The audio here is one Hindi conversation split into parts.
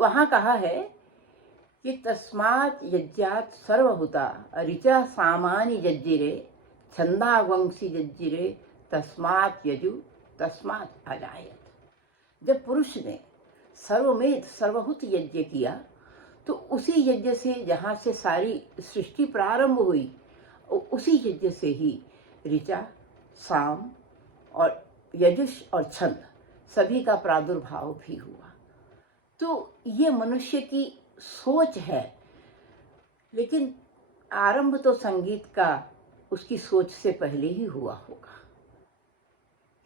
वहाँ कहा है कि तस्मात् यज्ञात् सर्वभूता ऋचा सामानि जज्जिरे छंदावंशी जज्जिरे तस्मात् यजु तस्मात् अजायत। जब पुरुष ने सर्वमेध सर्वभूत यज्ञ किया तो उसी यज्ञ से जहाँ से सारी सृष्टि प्रारंभ हुई उसी यज्ञ से ही ऋचा, साम और यजुष और छंद सभी का प्रादुर्भाव भी हुआ। तो ये मनुष्य की सोच है, लेकिन आरंभ तो संगीत का उसकी सोच से पहले ही हुआ होगा,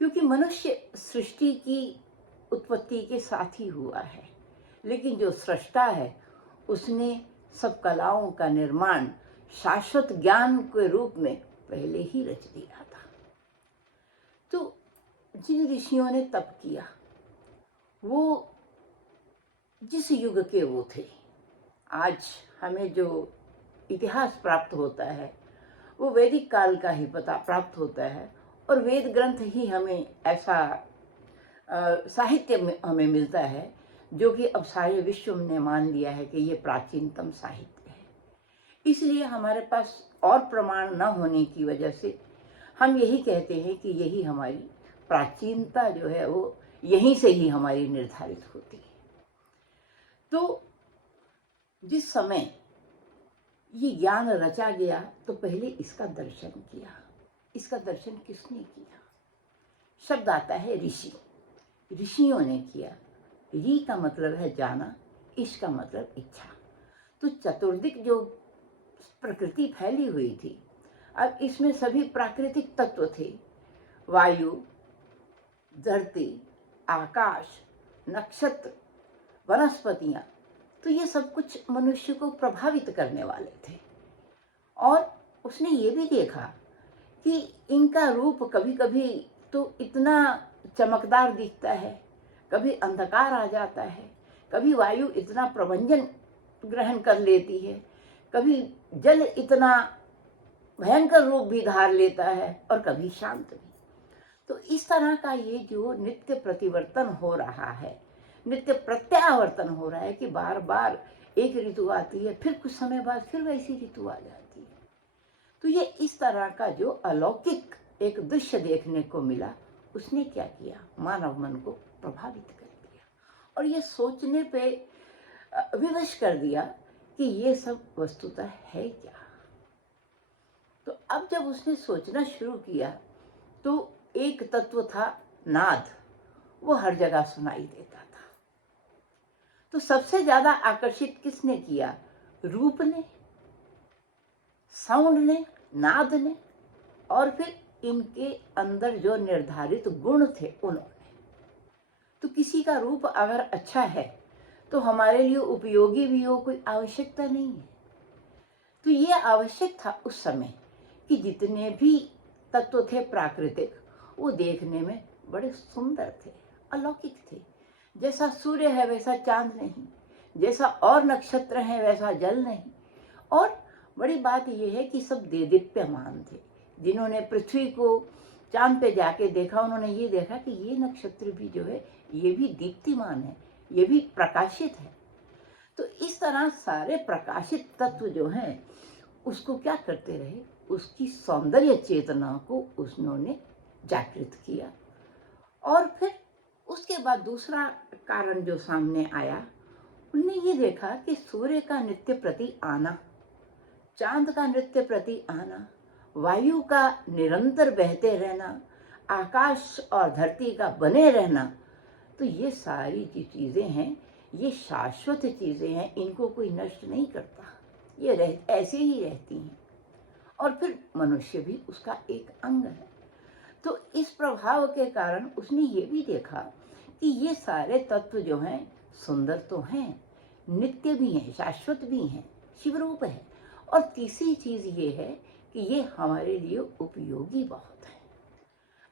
क्योंकि मनुष्य सृष्टि की उत्पत्ति के साथ ही हुआ है, लेकिन जो सृष्टा है उसने सब कलाओं का निर्माण शाश्वत ज्ञान के रूप में पहले ही रच दिया था। तो जिन ऋषियों ने तप किया वो जिस युग के वो थे, आज हमें जो इतिहास प्राप्त होता है वो वैदिक काल का ही पता प्राप्त होता है, और वेद ग्रंथ ही हमें ऐसा साहित्य में हमें मिलता है जो कि अब सारे विश्व ने मान लिया है कि ये प्राचीनतम साहित्य है। इसलिए हमारे पास और प्रमाण न होने की वजह से हम यही कहते हैं कि यही हमारी प्राचीनता जो है वो यहीं से ही हमारी निर्धारित होती है। तो जिस समय ये ज्ञान रचा गया तो पहले इसका दर्शन किया। इसका दर्शन किसने किया? शब्द आता है ऋषि, ऋषियों ने किया। री का मतलब है जाना, इश का मतलब इच्छा। तो चतुर्दिक जो प्रकृति फैली हुई थी, अब इसमें सभी प्राकृतिक तत्व थे, वायु, धरती, आकाश, नक्षत्र, वनस्पतियां, तो ये सब कुछ मनुष्य को प्रभावित करने वाले थे। और उसने ये भी देखा कि इनका रूप कभी कभी तो इतना चमकदार दिखता है, कभी अंधकार आ जाता है, कभी वायु इतना प्रभंजन ग्रहण कर लेती है, कभी जल इतना भयंकर रूप भी धार लेता है और कभी शांत भी। तो इस तरह का ये जो नित्य प्रतिवर्तन हो रहा है, नित्य प्रत्यावर्तन हो रहा है कि बार बार एक ऋतु आती है, फिर कुछ समय बाद फिर वैसी ऋतु आ जाती है। तो ये इस तरह का जो अलौकिक एक दृश्य देखने को मिला, उसने क्या किया? मानव मन को प्रभावित कर दिया और ये सोचने पे विवश कर दिया कि ये सब वस्तुतः है क्या। तो अब जब उसने सोचना शुरू किया तो एक तत्व था नाद, वो हर जगह सुनाई देता था। तो सबसे ज्यादा आकर्षित किसने किया? रूप ने, साउंड ने, नाद ने, और फिर इनके अंदर जो निर्धारित गुण थे उन्होंने। तो किसी का रूप अगर अच्छा है तो हमारे लिए उपयोगी भी हो, कोई आवश्यकता नहीं है। तो ये आवश्यक था उस समय कि जितने भी तत्व थे प्राकृतिक, वो देखने में बड़े सुंदर थे, अलौकिक थे। जैसा सूर्य है वैसा चांद नहीं, जैसा और नक्षत्र है वैसा जल नहीं। और बड़ी बात यह है कि सब देदीप्यमान थे। जिन्होंने पृथ्वी को चांद पे जाके देखा, उन्होंने ये देखा कि ये नक्षत्र भी जो है ये भी दीप्तिमान है, ये भी प्रकाशित है। तो इस तरह सारे प्रकाशित तत्व जो हैं उसको क्या करते रहे? उसकी सौंदर्य चेतना को उन्होंने जागृत किया। और फिर उसके बाद दूसरा कारण जो सामने आया, उन्होंने ये देखा कि सूर्य का नित्य प्रति आना, चांद का नित्य प्रति आना, वायु का निरंतर बहते रहना, आकाश और धरती का बने रहना, तो ये सारी जो चीजें हैं ये शाश्वत चीजें हैं, इनको कोई नष्ट नहीं करता, ये ऐसे ही रहती हैं। और फिर मनुष्य भी उसका एक अंग है। तो इस प्रभाव के कारण उसने ये भी देखा कि ये सारे तत्व जो हैं सुंदर तो हैं, नित्य भी हैं, शाश्वत भी हैं, शिवरूप है। और तीसरी चीज ये है कि ये हमारे लिए उपयोगी बहुत है।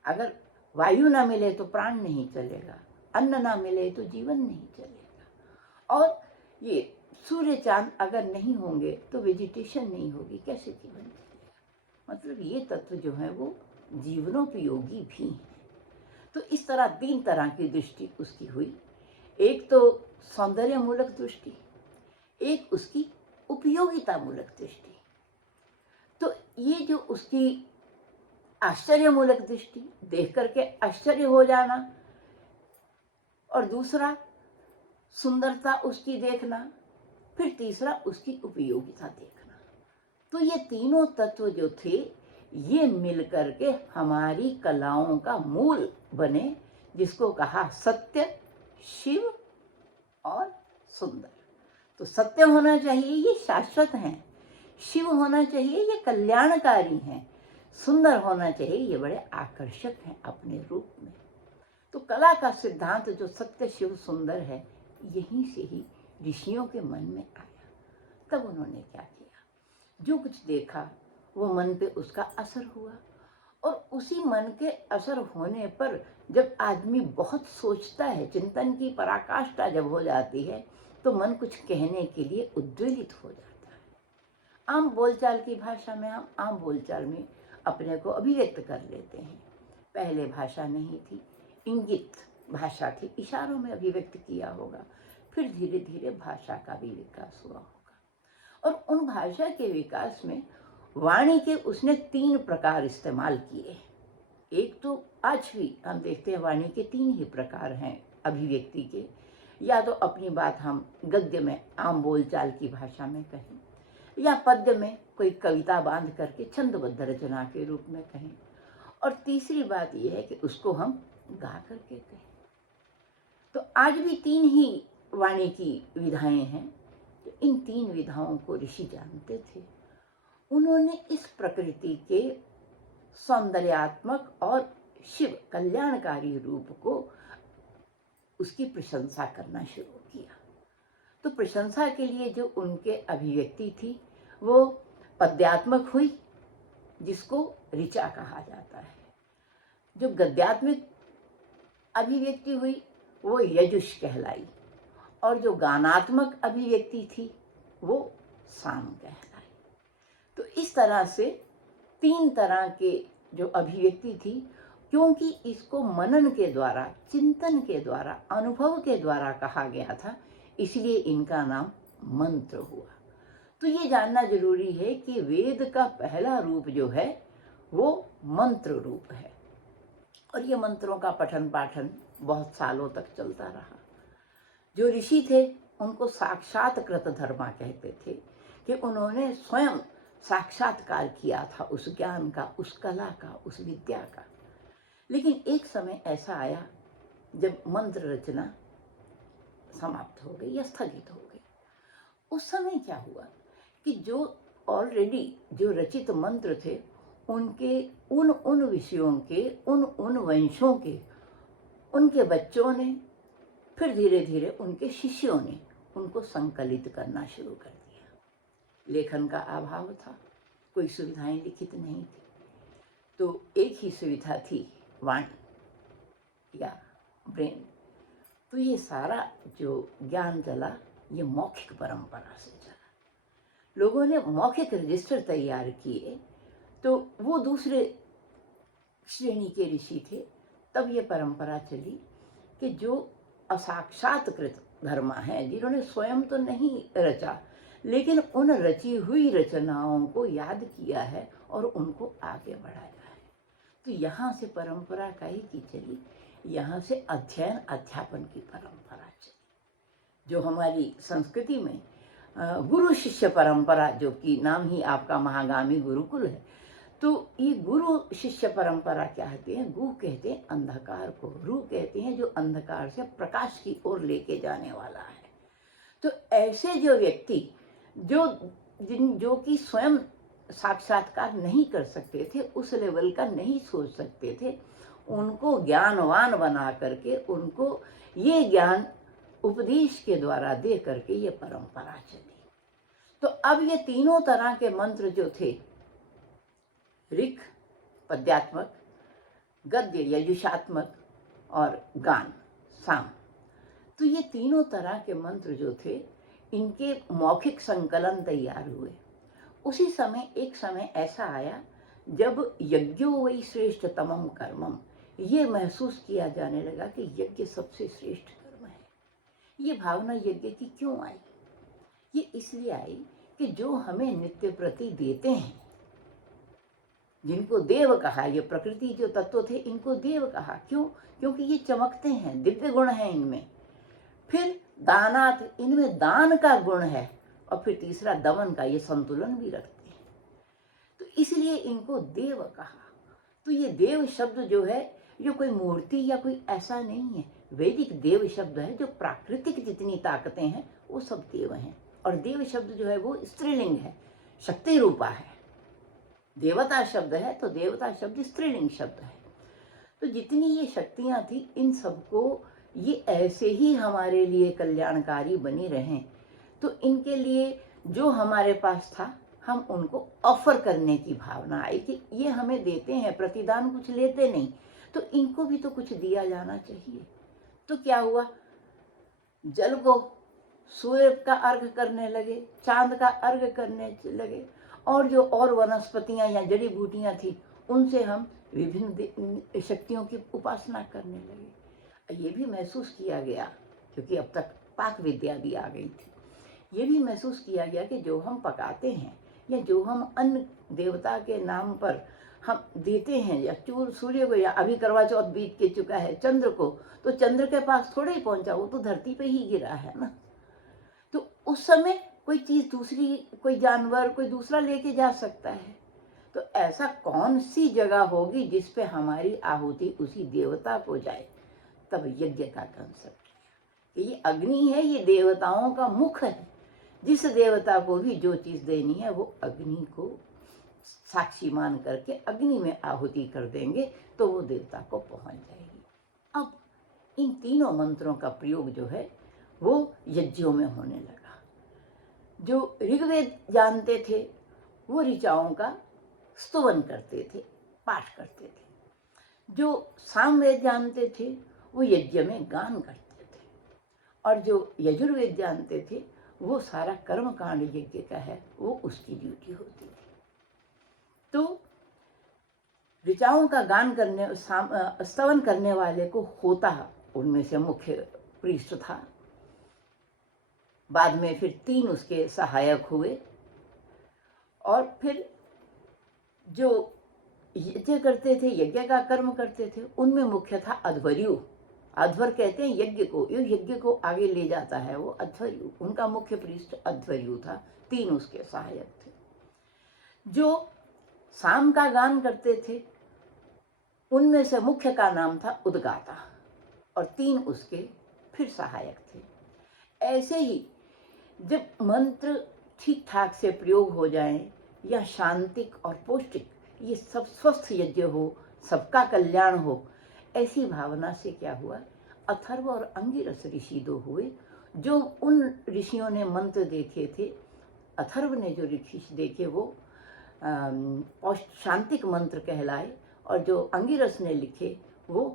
अगर वायु ना मिले तो प्राण नहीं चलेगा, अन्न ना मिले तो जीवन नहीं चलेगा, और ये सूर्य चांद अगर नहीं होंगे तो वेजिटेशन नहीं होगी, कैसे जीवन चलेगा। मतलब ये तत्व जो है वो जीवनोपयोगी भी हैं। तो इस तरह तीन तरह की दृष्टि उसकी हुई। एक तो सौंदर्यमूलक दृष्टि, एक उसकी उपयोगितामूलक दृष्टि। तो ये जो उसकी आश्चर्यमूलक दृष्टि, देख करके आश्चर्य हो जाना, और दूसरा सुंदरता उसकी देखना, फिर तीसरा उसकी उपयोगिता देखना। तो ये तीनों तत्व जो थे ये मिलकर के हमारी कलाओं का मूल बने, जिसको कहा सत्य, शिव और सुंदर। तो सत्य होना चाहिए, ये शाश्वत हैं। शिव होना चाहिए, ये कल्याणकारी हैं। सुंदर होना चाहिए, ये बड़े आकर्षक हैं अपने रूप में। तो कला का सिद्धांत जो सत्य, शिव, सुंदर है, यहीं से ही ऋषियों के मन में आया। तब उन्होंने क्या किया, जो कुछ देखा वो मन पे उसका असर हुआ, और उसी मन के असर होने पर जब आदमी बहुत सोचता है, चिंतन की पराकाष्ठा जब हो जाती है, तो मन कुछ कहने के लिए उद्वेलित हो जाता है। आम बोलचाल की भाषा में हम आम बोलचाल में अपने को अभिव्यक्त कर लेते हैं। पहले भाषा नहीं थी, इंगित भाषा थी, इशारों में अभिव्यक्त किया होगा। फिर धीरे धीरे भाषा का भी विकास हुआ होगा, और उन भाषा के विकास में वाणी के उसने 3 प्रकार इस्तेमाल किए। एक तो आज भी हम देखते हैं वाणी के 3 ही प्रकार हैं अभिव्यक्ति के। या तो अपनी बात हम गद्य में आम बोलचाल की भाषा में कहें, या पद्य में कोई कविता बांध करके छंदबद्ध रचना के रूप में कहें, और तीसरी बात यह है कि उसको हम गा करके कहें। तो आज भी 3 ही वाणी की विधाएं हैं। तो इन 3 विधाओं को ऋषि जानते थे। उन्होंने इस प्रकृति के सौंदर्यात्मक और शिव कल्याणकारी रूप को उसकी प्रशंसा करना शुरू किया। तो प्रशंसा के लिए जो उनके अभिव्यक्ति थी वो पद्यात्मक हुई, जिसको ऋचा कहा जाता है। जो गद्यात्मक अभिव्यक्ति हुई वो यजुष कहलाई, और जो गानात्मक अभिव्यक्ति थी वो साम कहलाई। तो इस तरह से 3 तरह के जो अभिव्यक्ति थी, क्योंकि इसको मनन के द्वारा, चिंतन के द्वारा, अनुभव के द्वारा कहा गया था, इसलिए इनका नाम मंत्र हुआ। तो ये जानना जरूरी है कि वेद का पहला रूप जो है वो मंत्र रूप है, और ये मंत्रों का पठन पाठन बहुत सालों तक चलता रहा। जो ऋषि थे उनको साक्षात्कृत धर्मा कहते थे, कि उन्होंने स्वयं साक्षात्कार किया था उस ज्ञान का, उस कला का, उस विद्या का। लेकिन एक समय ऐसा आया जब मंत्र रचना समाप्त हो गई या स्थगित हो गई। उस समय क्या हुआ कि जो ऑलरेडी जो रचित मंत्र थे, उनके उन विषयों के, उन वंशों के, उनके बच्चों ने, फिर धीरे धीरे उनके शिष्यों ने उनको संकलित करना शुरू कर दिया। लेखन का अभाव था, कोई सुविधाएं लिखित नहीं थी, तो एक ही सुविधा थी, वाणी या ब्रेन। तो ये सारा जो ज्ञान चला, ये मौखिक परंपरा से चला। लोगों ने मौखिक रजिस्टर तैयार किए, तो वो दूसरे श्रेणी के ऋषि थे। तब ये परंपरा चली कि जो असाक्षात्कृत धर्मा है, जिन्होंने स्वयं तो नहीं रचा, लेकिन उन रची हुई रचनाओं को याद किया है और उनको आगे बढ़ाया है। तो यहाँ से परंपरा काहे की चली, यहाँ से अध्ययन अध्यापन की परंपरा चली। जो हमारी संस्कृति में गुरु शिष्य परंपरा, जो कि नाम ही आपका महागामी गुरुकुल है, तो ये गुरु शिष्य परंपरा क्या कहते हैं, गु कहते हैं अंधकार को, रु कहते हैं जो अंधकार से प्रकाश की ओर लेके जाने वाला है। तो ऐसे जो व्यक्ति जो कि स्वयं साक्षात्कार नहीं कर सकते थे, उस लेवल का नहीं सोच सकते थे, उनको ज्ञानवान बना करके उनको ये ज्ञान उपदेश के द्वारा दे करके ये परंपरा चली। तो अब ये 3 तरह के मंत्र जो थे, ऋक् पद्यात्मक, गद्य यजुषात्मक और गान साम, तो ये 3 तरह के मंत्र जो थे, इनके मौखिक संकलन तैयार हुए। उसी समय एक समय ऐसा आया जब यज्ञो वै श्रेष्ठतमं कर्मम, ये महसूस किया जाने लगा कि यज्ञ सबसे श्रेष्ठ कर्म है। ये भावना यज्ञ की क्यों आई? ये इसलिए आई कि जो हमें नित्य प्रति देते हैं, जिनको देव कहा, ये प्रकृति जो तत्व थे इनको देव कहा, क्यों? क्योंकि ये चमकते हैं, दिव्य गुण है इनमें। फिर दानात, इनमें दान का गुण है, और फिर तीसरा दमन का, ये संतुलन भी रखते हैं, तो इसलिए इनको देव कहा। तो ये देव शब्द जो है, ये कोई मूर्ति या कोई ऐसा नहीं है, वैदिक देव शब्द है, जो प्राकृतिक जितनी ताकतें हैं वो सब देव हैं। और देव शब्द जो है वो स्त्रीलिंग है, शक्ति रूपा है। देवता शब्द है तो देवता शब्द स्त्रीलिंग शब्द है। तो जितनी ये शक्तियां थी, इन सबको ये ऐसे ही हमारे लिए कल्याणकारी बनी रहें, तो इनके लिए जो हमारे पास था हम उनको ऑफर करने की भावना आई कि ये हमें देते हैं, प्रतिदान कुछ लेते नहीं, तो इनको भी तो कुछ दिया जाना चाहिए। तो क्या हुआ, जल को सूर्य का अर्घ करने लगे, चांद का अर्घ करने लगे, और जो और वनस्पतियां या जड़ी बूटियां थी उनसे हम विभिन्न शक्तियों की उपासना करने लगे। ये भी महसूस किया गया, क्योंकि अब तक पाक विद्या भी आ गई थी, ये भी महसूस किया गया कि जो हम पकाते हैं या जो हम अन्न देवता के नाम पर हम देते हैं, या सूर्य को, या अभी करवा चौथ बीत के चुका है, चंद्र को, तो चंद्र के पास थोड़े ही पहुंचा, वो तो धरती पे ही गिरा है ना। तो उस समय कोई चीज दूसरी, कोई जानवर, कोई दूसरा लेके जा सकता है। तो ऐसा कौन सी जगह होगी जिस पे हमारी आहुति उसी देवता को जाए? तब यज्ञ का कंसेप्ट कि ये अग्नि है, ये देवताओं का मुख है, जिस देवता को भी जो चीज देनी है वो अग्नि को साक्षी मान करके अग्नि में आहुति कर देंगे तो वो देवता को पहुंच जाएगी। अब इन तीनों मंत्रों का प्रयोग जो है वो यज्ञों में होने लगा। जो ऋग्वेद जानते थे वो ऋचाओं का स्तुवन करते थे, पाठ करते थे। जो सामवेद जानते थे वो यज्ञ में गान करते थे, और जो यजुर्वेद जानते थे वो सारा कर्म कांड यज्ञ का है, वो उसकी ड्यूटी होती थी। तो ऋचाओं का गान करने, स्तवन करने वाले को होता, उनमें से मुख्य प्रीष्ट था। बाद में फिर 3 उसके सहायक हुए, और फिर जो यज्ञ करते थे, यज्ञ का कर्म करते थे, उनमें मुख्य था अध्वर्यु। अध्वर कहते हैं यज्ञ को, यज्ञ को आगे ले जाता है वो अध्वर्यु, उनका मुख्य पृष्ठ अध्वर्यु था। 3 उसके सहायक थे। जो साम का गान करते थे उनमें से मुख्य का नाम था उद्गाता, और 3 उसके फिर सहायक थे। ऐसे ही जब मंत्र ठीक ठाक से प्रयोग हो जाए, या शांतिक और पौष्टिक, ये सब स्वस्थ यज्ञ हो, सबका कल्याण हो, ऐसी भावना से क्या हुआ, अथर्व और अंगिरस ऋषि 2 हुए। जो उन ऋषियों ने मंत्र देखे थे, अथर्व ने जो ऋषि देखे वो शांतिक मंत्र कहलाए, और जो अंगिरस ने लिखे वो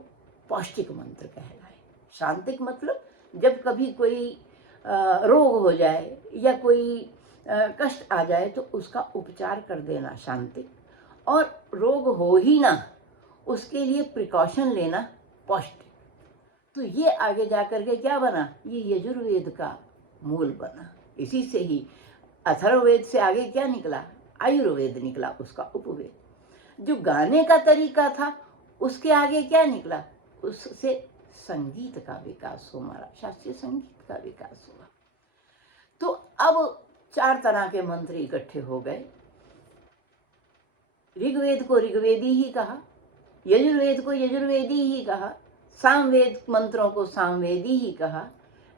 पौष्टिक मंत्र कहलाए। शांतिक मतलब जब कभी कोई रोग हो जाए या कोई कष्ट आ जाए तो उसका उपचार कर देना शांतिक, और रोग हो ही ना उसके लिए प्रिकॉशन लेना पौष्टिक। तो ये आगे जाकर के क्या बना, ये यजुर्वेद का मूल बना। इसी से ही अथर्ववेद से आगे क्या निकला, आयुर्वेद निकला, उसका उपवेद। जो गाने का तरीका था उसके आगे क्या निकला, उससे संगीत का विकास हुआ, हमारा शास्त्रीय संगीत का विकास हुआ। तो अब 4 तरह के मंत्र इकट्ठे हो गए। ऋग्वेद को ऋग्वेदी ही कहा, यजुर्वेद को यजुर्वेदी ही कहा, सामवेद मंत्रों को सामवेदी ही कहा,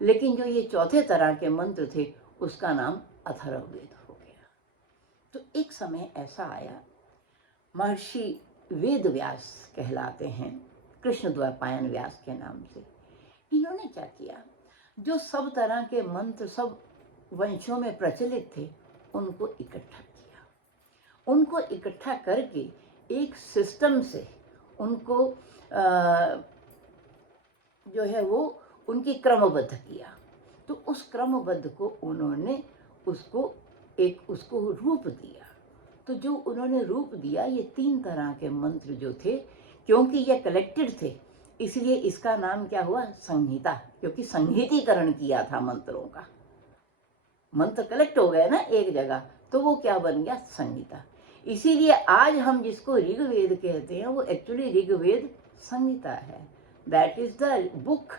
लेकिन जो ये चौथे तरह के मंत्र थे उसका नाम अथर्ववेद हो गया। तो एक समय ऐसा आया, महर्षि वेद व्यास कहलाते हैं, कृष्ण द्वैपायन व्यास के नाम से। इन्होंने क्या किया, जो सब तरह के मंत्र सब वंशों में प्रचलित थे उनको इकट्ठा किया। उनको इकट्ठा करके एक सिस्टम से उनको जो है वो उनकी क्रमबद्ध किया। तो उस क्रमबद्ध को उन्होंने उसको रूप दिया। तो जो उन्होंने रूप दिया, ये 3 तरह के मंत्र जो थे, क्योंकि ये कलेक्टेड थे, इसलिए इसका नाम क्या हुआ? संहिता, क्योंकि संहितीकरण किया था मंत्रों का। मंत्र कलेक्ट हो गए ना एक जगह, तो वो क्या बन गया? संहिता। इसीलिए आज हम जिसको ऋग्वेद कहते हैं वो एक्चुअली ऋग्वेद संहिता है। That is the book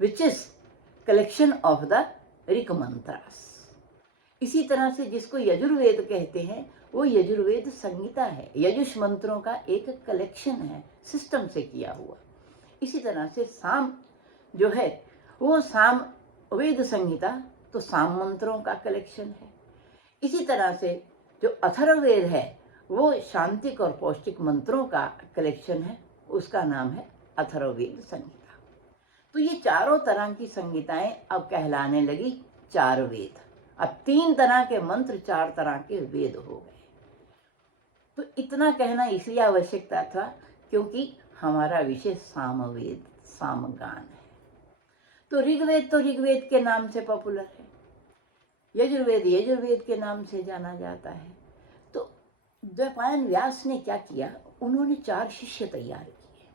which is collection of the Rig mantras. इसी तरह से जिसको यजुर्वेद कहते हैं वो यजुर्वेद संहिता है, यजुष मंत्रों का एक कलेक्शन है, सिस्टम से किया हुआ। इसी तरह से साम जो है वो साम वेद संहिता, तो साम मंत्रों का कलेक्शन है। इसी तरह से जो अथर्ववेद है वो शांतिक और पौष्टिक मंत्रों का कलेक्शन है, उसका नाम है अथर्ववेद संहिता। तो ये चारों तरह की संहिताएं अब कहलाने लगी चार वेद। अब 3 तरह के मंत्र 4 तरह के वेद हो गए। तो इतना कहना इसलिए आवश्यकता था क्योंकि हमारा विषय सामवेद, सामगान है। तो ऋग्वेद के नाम से पॉपुलर है, यजुर्वेद यजुर्वेद के नाम से जाना जाता है। तो द्वैपायन व्यास ने क्या किया? उन्होंने 4 शिष्य तैयार किए।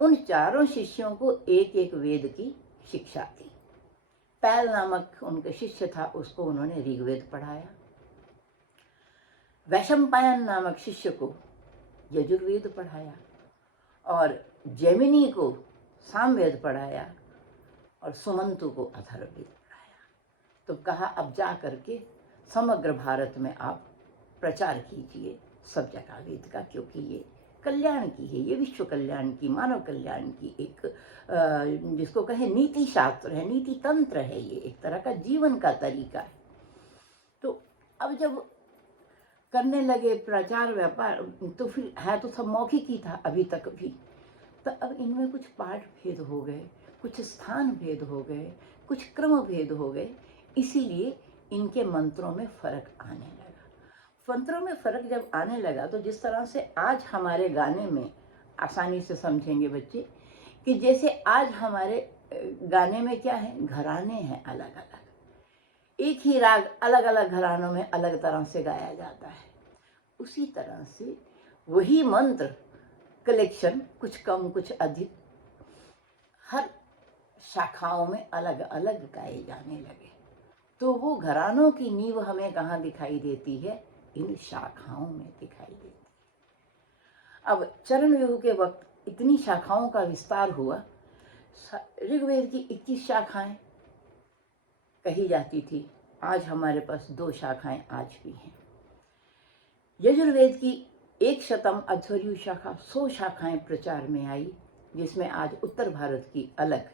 उन चारों शिष्यों को एक एक वेद की शिक्षा दी। पैल नामक उनका शिष्य था, उसको उन्होंने ऋग्वेद पढ़ाया। वैशंपायन नामक शिष्य को यजुर्वेद पढ़ाया और जैमिनी को सामवेद पढ़ाया और सुमंतु को अथर्ववेद पढ़ाया। तो कहा अब जा करके समग्र भारत में आप प्रचार कीजिए सब जगह वेद का, क्योंकि ये कल्याण की है, ये विश्व कल्याण की, मानव कल्याण की एक जिसको कहे नीति शास्त्र है, नीति तंत्र है, ये एक तरह का जीवन का तरीका है। तो अब जब करने लगे प्रचार व्यापार, तो फिर है तो सब मौखिक ही था अभी तक भी। तो अब इनमें कुछ पाठ भेद हो गए, कुछ स्थान भेद हो गए, कुछ क्रम भेद हो गए, इसीलिए इनके मंत्रों में फर्क आने लगा। मंत्रों में फर्क जब आने लगा तो जिस तरह से आज हमारे गाने में, आसानी से समझेंगे बच्चे, कि जैसे आज हमारे गाने में क्या है, घराने हैं अलग अलग, एक ही राग अलग अलग घरानों में अलग तरह से गाया जाता है। उसी तरह से वही मंत्र कलेक्शन कुछ कम कुछ अधिक हर शाखाओं में अलग अलग गाए जाने लगे। तो वो घरानों की नींव हमें कहाँ दिखाई देती है? इन शाखाओं में दिखाई देती है। अब चरण व्यूह के वक्त इतनी शाखाओं का विस्तार हुआ। ऋग्वेद की 21 शाखाएं कही जाती थी, आज हमारे पास 2 शाखाएं आज भी हैं। यजुर्वेद की 1 शतम अध्वर्यु शाखा, 100 शाखाएं प्रचार में आई, जिसमें आज उत्तर भारत की अलग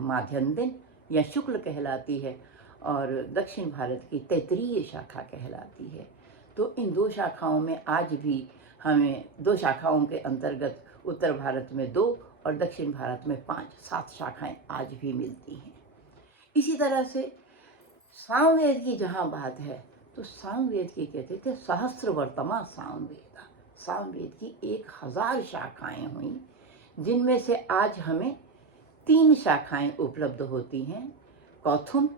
माध्यम दिन या शुक्ल कहलाती है और दक्षिण भारत की तैतरीय शाखा कहलाती है। तो इन 2 शाखाओं में आज भी हमें 2 शाखाओं के अंतर्गत उत्तर भारत में 2 और दक्षिण भारत में 5-7 शाखाएं आज भी मिलती हैं। इसी तरह से सामवेद की जहाँ बात है तो सामवेद की कहते थे सहस्रवर्तमा सामवेद। सामवेद की 1000 शाखाएं हुई, जिनमें से आज हमें 3 शाखाएं उपलब्ध होती हैं, कौथुम,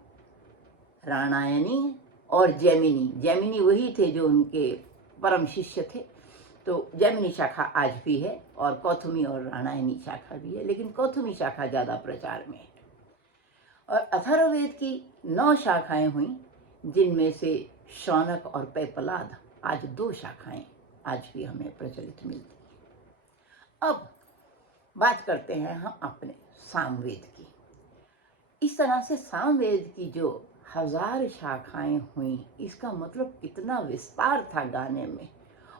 राणायनी और जैमिनी। जैमिनी वही थे जो उनके परम शिष्य थे, तो जैमिनी शाखा आज भी है और कौथुमी और राणायनी शाखा भी है, लेकिन कौथुमी शाखा ज़्यादा प्रचार में है। और अथर्ववेद की 9 शाखाएं हुई, जिनमें से शौनक और पैपलाद आज 2 शाखाएं आज भी हमें प्रचलित मिलती हैं। अब बात करते हैं हम अपने सामवेद की। इस तरह से सामवेद की जो 1000 शाखाएं हुई, इसका मतलब कितना विस्तार था गाने में।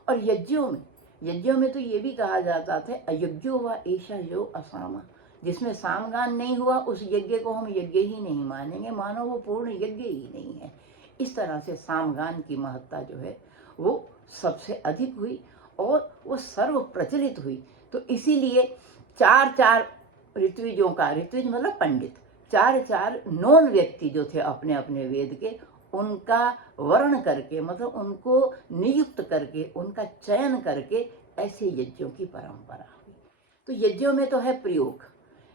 और यज्ञों में तो ये भी कहा जाता था अयज्ञो व एषा यो असामा, जिसमें सामगान नहीं हुआ उस यज्ञ को हम यज्ञ ही नहीं मानेंगे, मानो वो पूर्ण यज्ञ ही नहीं है। इस तरह से सामगान की महत्ता जो है वो सबसे अधिक हुई और वो सर्व प्रचलित हुई। तो इसीलिए 4 ऋत्विजों का, ऋत्विज मतलब पंडित, 4 नॉन व्यक्ति जो थे अपने अपने वेद के, उनका वर्ण करके, मतलब उनको नियुक्त करके, उनका चयन करके ऐसे यज्ञों की परंपरा हुई। तो यज्ञों में तो है प्रयोग।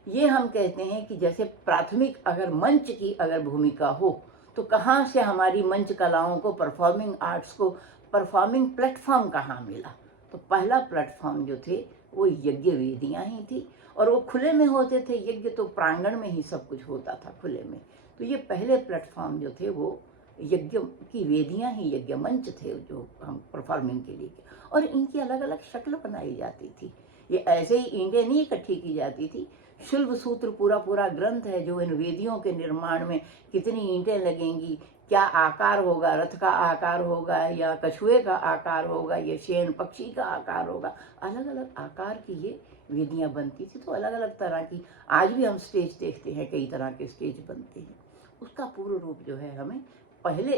ये हम कहते हैं कि जैसे प्राथमिक अगर मंच की अगर भूमिका हो तो कहाँ से हमारी मंच कलाओं को, परफॉर्मिंग आर्ट्स को परफॉर्मिंग प्लेटफॉर्म कहाँ मिला? तो पहला प्लेटफॉर्म जो थे वो यज्ञ वेदियाँ ही थी। और वो खुले में होते थे यज्ञ, तो प्रांगण में ही सब कुछ होता था खुले में। तो ये पहले प्लेटफॉर्म जो थे वो यज्ञ की वेदियां ही यज्ञ मंच थे जो हम परफॉर्मिंग के लिए, और इनकी अलग अलग शक्ल बनाई जाती थी। ये ऐसे ही ईंटें नहीं इकट्ठी की जाती थी। शुल्ब सूत्र पूरा पूरा ग्रंथ है जो इन वेदियों के निर्माण में कितनी ईंटें लगेंगी, क्या आकार होगा, रथ का आकार होगा या कछुए का आकार होगा या शेन पक्षी का आकार होगा, अलग अलग आकार की ये वेदियां बनती थी। तो अलग अलग तरह की आज भी हम स्टेज देखते हैं, कई तरह के स्टेज बनते हैं। उसका पूर्ण रूप जो है हमें पहले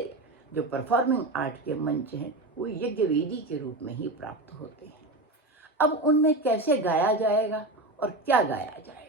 जो परफॉर्मिंग आर्ट के मंच हैं वो यज्ञ वेदी के रूप में ही प्राप्त होते हैं। अब उनमें कैसे गाया जाएगा और क्या गाया जाएगा,